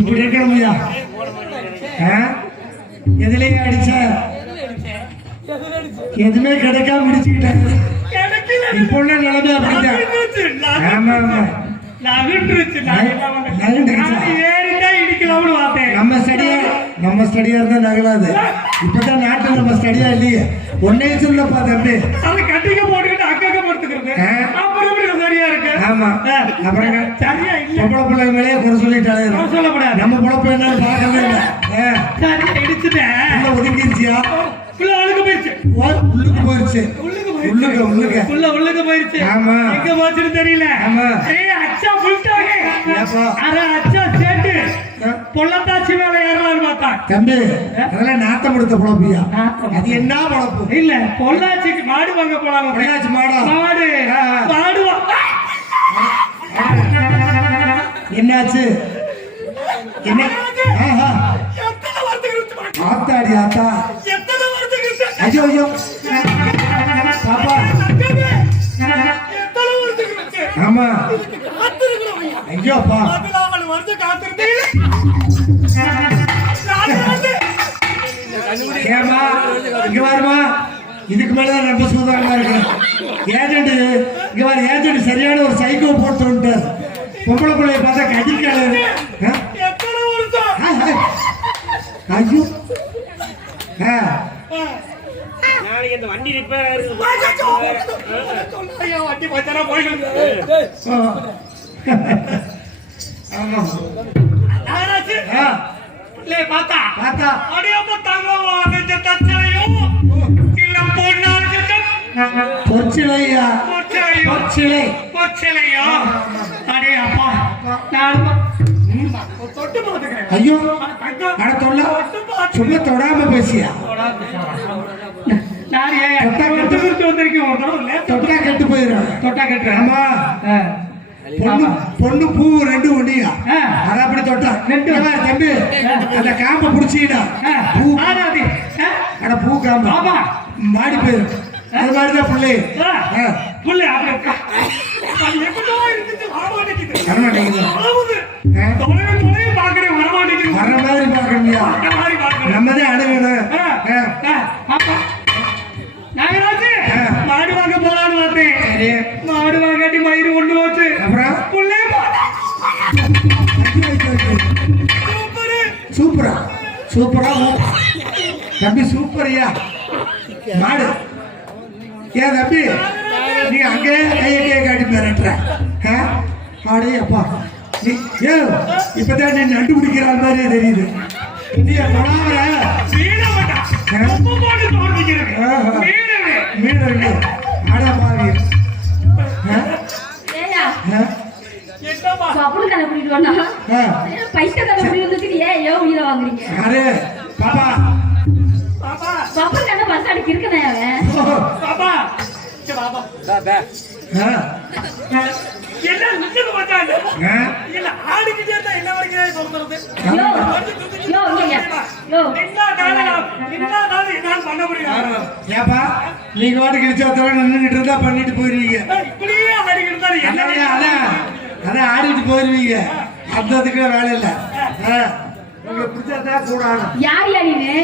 இப்படி இருக்கணும்யா. ஆ? எதுலயும் அடிச்ச? எதுவுமே கிடைக்காம இடிச்சுக்கிட்டாங்க இப்போ உள்ள நிலைமை அப்படிதான் ஆமா ஆமா. நம்ம ஸ்டடியா நம்ம ஸ்டடியா இருந்தா நகலாது இப்பதான் நாட்டுல நம்ம ஸ்டடியா இல்லையே. ஒன்னே சொல்லப்பா தம்பி அதை கட்டிக்க போட்டுக்கிட்டு அக்கக்க படுத்துக்கிறது ஆ. அப்புறம் எப்படி சரியா இருக்கு ஆமா. அப்புறம் சரியா இல்ல. பொம்பளை பிள்ளைங்க மேலேயே குறை சொல்லிட்டாலே நான் சொல்லக்கூடாது. நம்ம பொழப்பு என்னன்னு பார்க்கவே இல்லை. சரியா இடிச்சுட்டேன். உள்ள ஒதுங்கிருச்சியா? உள்ள உள்ளுக்கு போயிருச்சு. ஓ, உள்ளுக்கு போயிருச்சு. உள்ளுக்கு உள்ளுக்கு போயிருச்சு. உள்ளுக்கு உள்ள உள்ளுக்கு போயிருச்சு. ஆமா. எங்க போச்சுன்னு தெரியல. ஆமா. ஏய் அச்சா புல்டாங்க? அரை அச்சா சேட்டு. பொள்ளத்தாச்சி மேல ஏறலாம்னு பார்த்தா. தம்பி அதெல்லாம் நாத்தம் கொடுத்த பொழப்பியா? நாத்தம். அது என்ன பொழப்பு? இல்ல பொள்ளாச்சிக்கு மாடு வாங்க போலாம் பொள்ளாச்சி மாடா? மாடு. மாடு என்னாச்சு? என்ன? ஆத்தாடி ஆத்தா. ஐயோ ஐயோ. பாப்பா. ஆமா. ஐயோப்பா ஏமா இங்க வாருமா. இதுக்கு மேலதான் ரொம்ப சூதாரமா இருக்கு. ஏஜென்ட் இங்க பாரு ஏஜென்ட் சரியான ஒரு சைக்கோ போட்டு வந்துட்டார். பொம்பளை பிள்ளைய பார்த்தா கடிக்காது ஐயோ. நாளைக்கு இந்த வண்டி ரிப்பேர் ஐயா, வண்டி நாகராஜ் ஆ, பிள்ளைய பார்த்தா? பார்த்தா. அடியப்ப தங்கம் தச்சனையும் பொற்சிலையா? பொச்சலையும் பொற்சிலை பொச்சலையும் அடே அப்பா. நான் தொட்டு பார்த்துக்கிறேன். ஐயோ. தங்கம் அட தொல்ல. தொட்டு பார்த்து சும்மா தொடாம பேசியா? நான் ஏன் தொட்டா கட்டு வந்திருக்கேன் தொட்டா கெட்டு போயிடும் தொட்டா கட்டுறேன். ஆமா. பொண்ணு பொண்ணு பூ ரெண்டு ஒண்டியா ஆ. அத அப்படி தொட்டா. ரெண்டு. தம்பி அந்த காம்ப புடிச்சிடா பூ. அட பூ காம்பு. மாடி போயிரும் அது மாதிரிதான் பிள்ளை ஆ. புள்ள அப்படி இருக்கா. அது எப்படியோ இருந்துச்சு, வரமாட்டேங்குது. வரமாட்டேங்குது. ஆகுது. ஆ. தொலைவு தொலைவு பார்க்கிறேன், வரமாட்டேங்குது. வர்ற மாதிரி பாக்கணும்யா அந்த மாதிரி பார்க்கிறேன். நம்மதான் அணுகணும் ஆ, ஆ. ஆ, அப்பா. நாகராஜு, ஆ. மாடு வாங்க போலான்னு பார்த்தேன். சரி மாடு வாங்காட்டி மயிறு கொண்டு போச்சு அப்புறம் புள்ளைய பார்த்தா. ஐயோ, ஐயோ, ஐயோ. சூப்பரு. சூப்பரா சூப்பரா தம்பி சூப்பரியா. மாடு. ஏன் தம்பி நீ அங்கே கையை கையை காட்டி மிரட்டுற ஆ? அடே அப்பா. நீ ஏ இப்பதான் நீ நண்டு பிடிக்கிற மாதிரி தெரியுது நீ வீண வேண்டாம். ஆ? பைசா வந்துட்டு ஏன் ஏன் உயிரை வாங்குறீங்க? பாப்பா பாப்பா, கப்பல் கதை bus அடிக்கு அவன்? பாப்பா. ஆ? என்ன? இல்ல, ஆடிக்கிட்டே இருந்தா என்ன வரைக்கும் சொல்றது? யோ, யோ, இங்கய்யா. யோ, நின்னா நாளா- நின்னா நாளா என்னால பண்ண முடியும்? ஏப்பா நீங்க வாட்டுக்கு இடிச்சோத்தர நின்றுட்டு இருந்தா பண்ணிட்டு போயிருவீங்க இப்படியே ஆடிக்கிட்டு இருந்தா என்ன அதான் ஆடிட்டு போயிருவீங்க அந்த வேலை இல்ல உங்களுக்கு பிடிச்சதான் கூட யார் நீனு?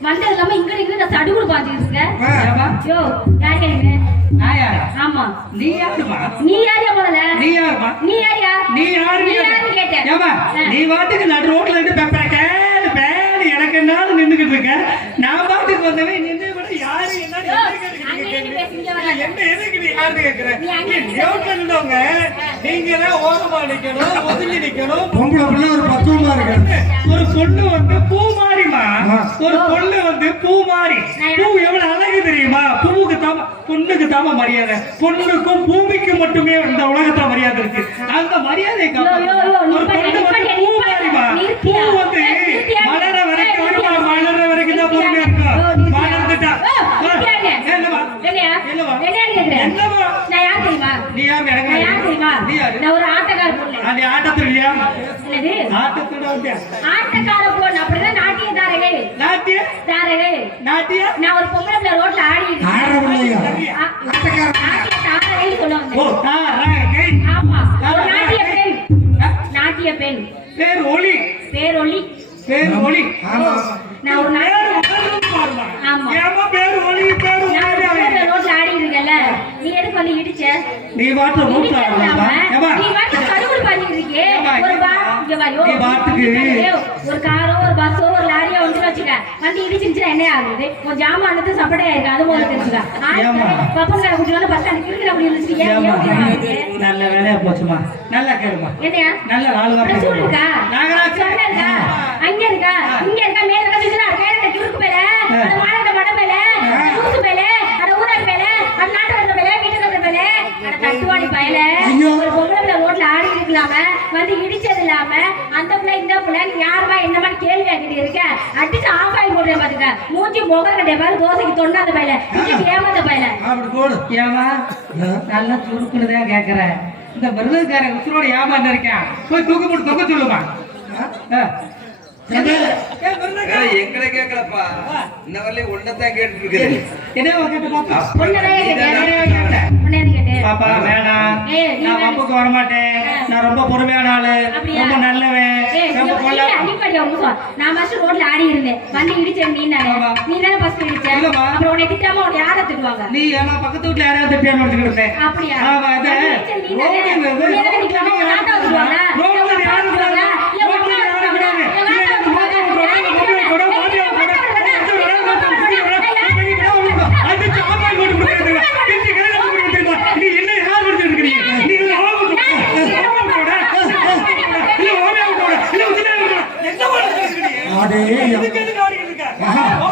வந்தது இல்லாம இங்க நின்னு இந்த சடுகுடு பாத்துக்கிட்டு இருக்க? ஆ. யோ, யார் யா நீனு? நான் யாரு? ஆமா. நீ யாருமா? நீ யார்யா முதல்ல? நீ யாருமா? நீ யார்யா? நீ யாருன்னு நீ கேட்டேன். நடு ரோட்ல இருந்து பெப்பர கேளு பேலு எனக்கு என்னாலும் நின்னுகிட்டு இருக்க நான் பாட்டுக்கு வந்தவன் நின்று கூட யாரு என்ன என்ன எதுக்கு நீ யாருன்னு கேக்குற? நீ அங்க நீ நின்னு ரோட்ல நின்னவங்க, நீங்க தான் ஓரமா நிக்கணும், ஒதுங்கி நிக்கணும். பொம்பளை பிள்ளை ஒரு பக்குவமா இருக்கு ஒரு பொண்ணு வந்து பூ மாறிமா. ஒரு பொண்ணு வந்து பூ மாறி. பூ எவ்வளவு அழகு தெரியுமா? பூவுக்கு தாம பொண்ணுக்கு தாம மரியாதை. பொண்ணுக்கும் பூமிக்கும் மட்டுமே இந்த உலகத்துல மரியாதை இருக்கு. அந்த மரியாதை ஒரு பொண்ணு வந்து பூ மாறிமா பூ வந்து மலர வரைக்கும் வருமா மலர வரைக்கும் தான் பொறுமையா இருக்கும் மலர்ந்துட்டா என்னவா என்னவா என்னவா நான் யார் தெரியுமா நீ யார் எனக்கு நான் யார் தெரியுமா நீ யாரு நான் ஒரு ஆட்டக்கார ஆட்டக்கார பொண்ணு அப்படிதான் நாட்டிய தாரகை நாட்டிய? தாரகை நாட்டிய? நான் ஒரு பொம்பளை ரோட்ல ஆடிட்டு ஆடுற பிள்ளையா ஆ, நாட்டிய தாரகைன்னு சொல்லுவாங்க. ஓ தாரகை ஆமா. ஒரு நாட்டிய பெண். நாட்டிய மாட்டிய பெண். பேர் ஒளி பேர் ஒளி ஆமா ஆமா நான் ஒரு பேர் ஒளி. ஆமா. ஏம்மா பேர் ஒளி பேர் நான் ஒளி ரோட்ல ரோட்ல ஆடி இருக்கல நீ எதுக்கு வந்து இடிச்ச? நீ வாட்டு ரூட்ல நீ வாட்டு ஒரு பா- இங்க காரோ ஒரு பஸ்ஸோ ஒரு லாரியோ வந்து வச்சுக்க. வந்து இடிச்சிருச்சுன்னா என்ன ஆகுது? ஒரு ஜாமான் எடுத்து சப்படையா இருக்கு அது போல தெரிஞ்சுக்க ஏம்மா? பப்பன் கடை குட்டி வந்து பஸ் கிழக்கு அப்படி இருந்துச்சு. ஏன்? நல்ல வேலையா போச்சுமா? நல்லா கேளுமா. என்னையா? நல்ல நாலு அப்புறம் சூடு இருக்கா? நாகராஜ்? சொன்ன இருக்கா? அங்க இருக்கா இங்க இருக்கா மேல இருக்கா சுத்தினா இருக்கா இந்த கிறுக்கு பேல அந்த மாநகர மட பேல அந்த லூசு பேல அந்த ஊராட்சி பேல அந்த நாட்டு வந்த பேல வீட்டு வந்த பேல அந்த தட்டுவாடி பயல ஐயோ. ஒரு பொம்பளை பிள்ளை ரோட்ல ஆடி இருக்கலாம வந்து இடிச்சது இல்லாம அந்த பிள்ளை இந்த பிள்ளை யாருமா என்னமா கேள்வி கேட்டுட்டு இருக்க? அடிச்சு ஆஃப் ஆகி போடுறேன் பாத்துக்க. மூஞ்சி முகம் கட்டிய பாரு தோசைக்கு தொண்டாத பயல. ஏமாந்த பயல. அப்படி போடு. ஏமா நல்லா சுருக்குன்னு தான் கேக்குறேன் இந்த மிருதக்காரன் உசுரோட ஏமாந்து இருக்கேன் போய் தூக்கு போட்டு தொக்க சொல்லுமா? எங்களை கேட்கலப்பா இன்ன வரலையும் ஒன்னதான் கேட்டுட்டு இருக்கிறேன். என்ன கேட்டு. பாப்பா வேணாம் நான். வம்புக்கு வர மாட்டேன் நான் ரொம்ப பொறுமையான ஆளு? ரொம்ப நல்லவன் ரொம்ப கொள்ள அடிப்படை. நான் ரோட்ல ஆடி இருந்தேன். வந்து இடிச்ச நீ தானே? நீ தானே first இடிச்ச? அப்புறம் உன்னை திட்டாம உன்னை யாரை திட்டுவாங்க? நீ ஏமா பக்கத்து வீட்டுல யாராவது திட்டியான்னு வச்சுக்கிட்டு இருந்தேன் அப்படியா? ஆமா அது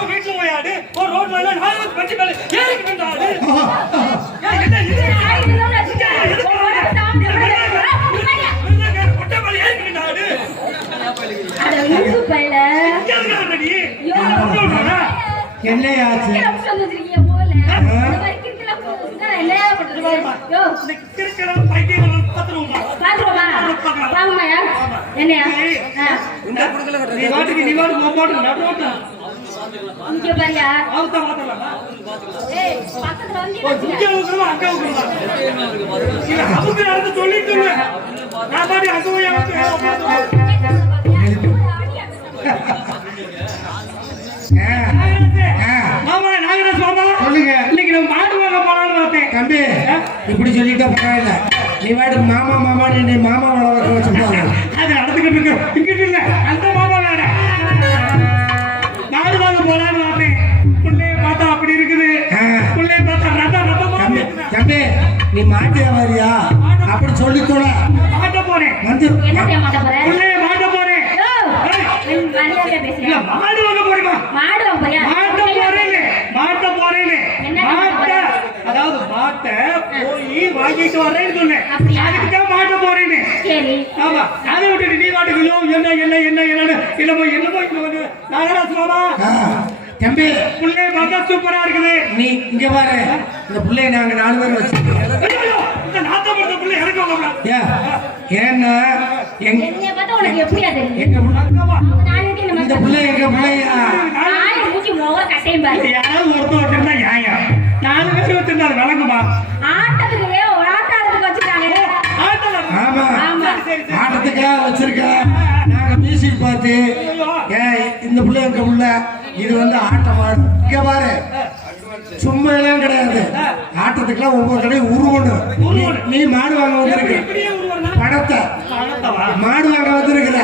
வீட்டுல போய் ஆடு. ஒரு ரோட்ல இல்ல, நாலு பேர் பெஞ்சு மேல ஏறிக்கிட்டு வந்து ஆடு. என்ன இது? வந்து? என்னையாச்சு? என்னையா? நீ வாட்டுக்கு நீ வாட்டுக்கு உன் பாட்டுக்கு நடு ரோட்ல. இங்க பாரியா? அவுத்தா மாத்தலாமா? ஏய், பக்கத்துல வந்து ஓ, இங்க உட்காருமா, அங்க உட்காருமா? இல்ல, அமுக்கு நடந்து சொல்லிட்டு. நான். மாமா, நாகராஜ் மாமா. சொல்லுங்க இன்னைக்கு நம்ம மாட்டு வாங்க போலாம்னு பார்த்தேன். தம்பி இப்படி சொல்லிட்டா பரவாயில்ல நீ மாமா மாமா நீ மாமா வளர்க்க வச்சு போங்க நடந்துகிட்டு இருக்கு. இங்கிட்டு இல்ல, அந்த மாமா வேற. மாடு வாங்க போலாம்னு பார்த்தேன். புள்ளைய பார்த்தா அப்படி இருக்குது. புள்ளைய பார்த்தா ரத ரதமா தம்பி நீ மாட்டியா வரியா அப்படி சொல்லி தொட மாட்ட போறேன். வந்து என்ன செய்ய மாட்ட போற? புள்ளைய மாட்ட போறேன். மாடு வாங்க போறேமா மாடு வாங்க போறியா? மாட்ட போறேன்னு மாட்ட போறேன்னு என்ன மாட்ட போற? அதாவது மாட்ட போய் வாங்கிட்டு வரேன்னு சொன்னேன்? அதுக்கு தான் மாட்ட போறேன்னு சரி. ஆமா அதை விட்டுட்டு நீ மாட்டுக்கு யோ, என்ன என்ன என்ன என்னன்னு. என்னமோ என்னமோ இங்க வந்து நாகராஜ் மாமா. தம்பி. புள்ளை பார்த்தா சூப்பரா இருக்குது. நீ இங்க பாரு. இந்த பிள்ளைய நாங்க நாலு பேர் வச்சிருக்கோம். ஐயோ, ஏன் ஏன்னா எங்க புள்ள- எங்க பிள்ளையா? ஆயிரம் மூச்சு முகம் கட்டையும் பாரு. யாராவது ஒருத்தர் வச்சிருந்தா நியாயம். நாலு பேர் வச்சிருந்தா அது விளங்குமா? ஆட்டத்துக்கு ஒரு ஆட்டாளத்துக்கு வச்சுட்டாங்க? ஆட்டல ஆமா. ஆமா. ஆட்டத்துக்காக வச்சிருக்க நாங்க மியூசிக் பார்த்து இந்த பிள்ளை புள்ள இது வந்து ஆட்டம்? ஆடு இங்க பாரு. சும்மா எல்லாம் கிடையாது. ஆட்டத்துக்குலாம் ஒவ்வொரு கடையும் உருவணும் நீ- நீ மாடு வாங்க வந்திருக்க பணத்தவா? மாடு வாங்க வந்திருக்கிற?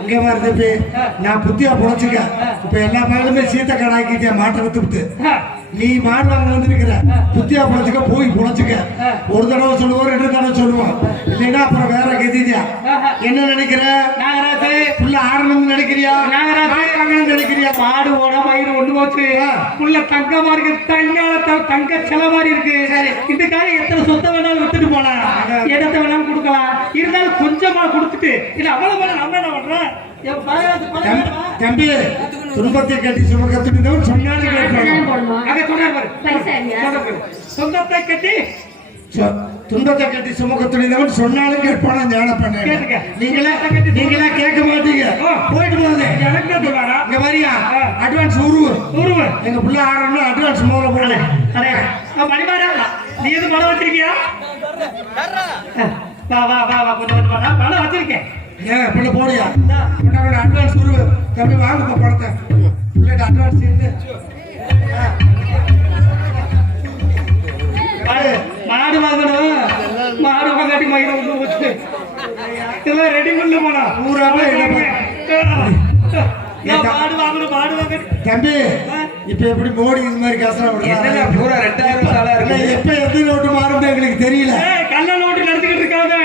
இங்க பாரு தம்பி நான் புத்தியா புழைச்சுக்க இப்ப எல்லா மாடுமே சீத்த கடாக்கிட்டே மாட்டை வித்துவிட்டு. நீ மாடு வாங்க வந்திருக்கிற. புத்தியா புழைச்சுக்க போய் புழைச்சுக்க. ஒரு தடவை சொல்லுவோம் ரெண்டு தடவை சொல்லுவோம் இல்லைன்னா அப்புறம் வேற கதிதியா என்ன நினைக்கிற? நாகராஜ். புள்ள ஆடணும்னு நினைக்கிறியா? நாகராஜ். வாங்கணும்னு நினைக்கிறியா? மாடு ஓட வயிறு ஒண்ணு போச்சு. புள்ள தங்கமா இருக்கு. தங்கால தங்க சில மாதிரி இருக்கு. இதுக்காக எத்தனை சொத்தை வேணாலும் வித்துட்டு போலாம். இடத்த வேணாலும் கொடுக்கலாம். இருந்தாலும் கொஞ்சமா கொடுத்துட்டு இது அவ்வளவு நம்ம என்ன பண்றோம்? தம்பி துன்பத்தை கட்டி சொன்னாலும். சொந்தத்தை கட்டி துன்பத்தை கட்டி சுமக்க துணிந்தவன் சொன்னாலும் கேட்பான? ஞானம் பண்ண. நீங்களே நீங்களே கேட்க மாட்டீங்க. ஓ. போயிட்டு போகுது எனக்கு இங்க வரியா. அட்வான்ஸ் உருவு ஒருவன் எங்க பிள்ளை ஆடணும்னா அட்வான்ஸ் போடு அடே மணிமாரா நீ எது பணம் வச்சிருக்கியா? வா வா வா வா கொஞ்சம் கொஞ்சம் பணம் வச்சிருக்கேன். ஏன் பிள்ளை போடியா? பிள்ளை அட்வான்ஸ் உருவு தம்பி வாங்கப்பா பணத்தை. பிள்ளைகிட்ட அட்வான்ஸ் மாடு மாடு வாங்கணும். மாடு வாங்காட்டி மயிரை ஒண்ணு வச்சு இதெல்லாம் ரெடி பண்ணல போனா ஏன் மாடு வாங்கணும் மாடு வாங்கணும் தம்பி இப்ப எப்படி மோடி இது மாதிரி விடுறாங்க பூரா ரெண்டாயிரம் தாளா இல்ல, இருக்கு. எப்ப எந்த நோட்டு மாறும்னு எங்களுக்கு தெரியல. ஏய், கள்ள நோட்டு நடத்திக்கிட்டு இருக்காங்க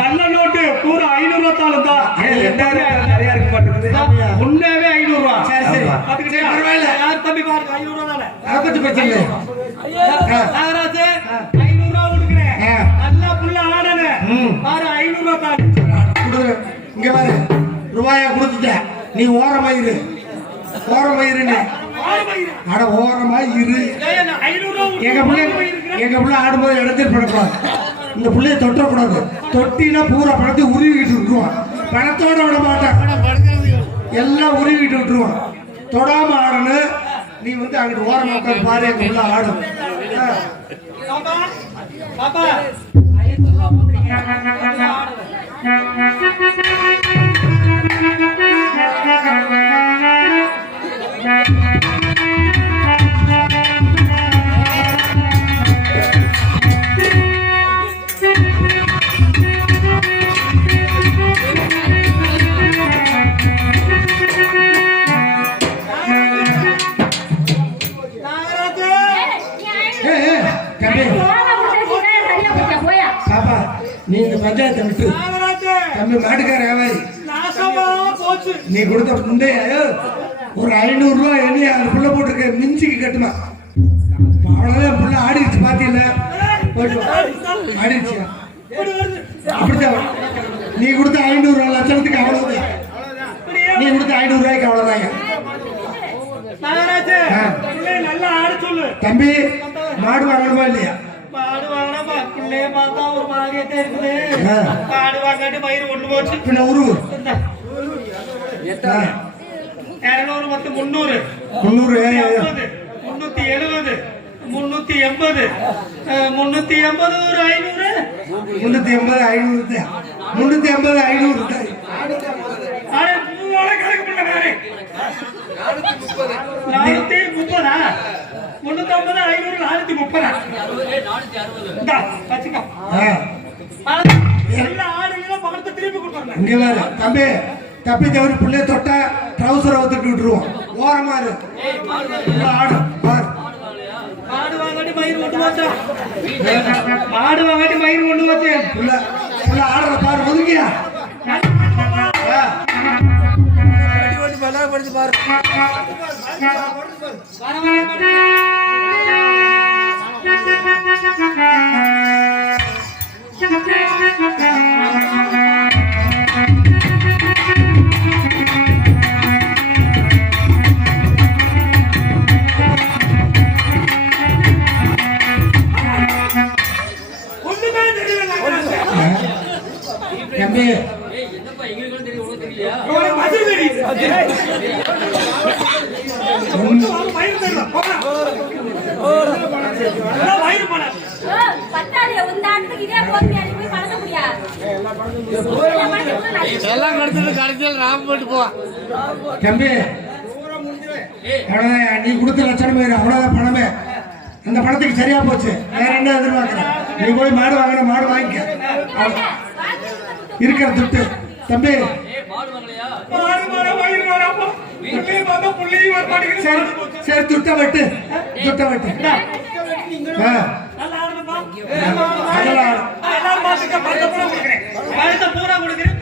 நல்ல நோட்டு பூரா ஐநூறு ரூபா தாளும் தான் ஏன் ரெண்டாயிரம் நிறைய இருக்கு மாட்டேங்குது உண்மையாவே ஐநூறு ரூபா. சரி சரி. பாத்துக்கிட்டே பரவாயில்ல. யார் தம்பி பாருங்க ஐநூறு ரூபா தானே? அதை பத்தி பிரச்சனை இல்லை ஆ. நாகராஜ் ஐநூறு ரூபா கொடுக்குறேன். நல்லா புள்ள ஆடனு. பாரு ஐநூறு ரூபா கொடுக்குற இங்க பாரு. ரூபாயா நீ ஓரமா இரு ஓரமா இரு நீ அட ஓரமா இரு எங்க பிள்ளை எங்க பிள்ளை ஆடும்போது இடத்தில் படக்கூடாது. இந்த பிள்ளைய தொட்டக்கூடாது. தொட்டினா பூரா பணத்தை உருவிக்கிட்டு விட்டுருவான் பணத்தோட விட மாட்டான். எல்லாம் உருவிக்கிட்டு விட்டுருவான். தொடாம ஆடணும். நீ வந்து அங்கிட்டு ஓரமா உட்காந்து பாரு எங்க பிள்ளை ஆடும். பாப்பா நீ கொடுத்த முந்தைய ஒரு ஐநூறு ரூபாய் எண்ணி அந்த புள்ள போட்டிருக்க மிஞ்சிக்கு கட்டுமா? அவ்வளவுதான் புள்ள ஆடிடுச்சு வா. ஆடிடுச்சு அப்படித்தான். நீ கொடுத்த ஐநூறு ரூபாய் லட்சணத்துக்கு அவ்வளவுதான். நீ கொடுத்த ஐநூறு ரூபாய்க்கு அவ்வளவுதாங்க. தம்பி மாடு வாங்கணுமா இல்லையா? பின்ன உருவு இருநூறு பத்து ஏன். எண்பது முன்னூத்தி எழுபது முன்னூத்தி எண்பது முன்னூத்தி எண்பது ஒரு ஐநூறு. முன்னூத்தி எண்பது ஐநூறு முன்னூத்தி எண்பது ஐநூறு. நானூத்தி முப்பதா? முன்னூத்தி ஐம்பது ஐநூறு நானூத்தி முப்பதா? வச்சுக்கோ. எல்லா ஆடுகளும் பக்கத்து திருப்பி கொடுத்துருங்க தம்பி. தப்பி தவறி பிள்ளைய தொட்டா ட்ரௌசரை ஒத்துட்டு விட்டுருவோம் ஓரமா இரு ஆடு பாரு மாடு வாங்காட்டி மயிர் கொண்டு வச்சா மாடு வாங்காட்டி மயிர் கொண்டு வச்சு உள்ள உள்ள ஆடுற பாரு ஒதுங்கியா ஆ. ஒண்ணுமே தம்பி நீ கொடுத்த லட்சணம் பேரு அவ்வளவுதான் பணமே. அந்த பணத்துக்கு சரியா போச்சு. வேற என்ன எதிர்பார்க்கற? நீ போய் மாடு வாங்கின மாடு வாங்கிக்க. இருக்கிற துட்டு. தம்பி. சரி சரி துட்டை வெட்டு. துட்டை வெட்டு. அதெல்லாம் பூரா கொடுக்குறேன்.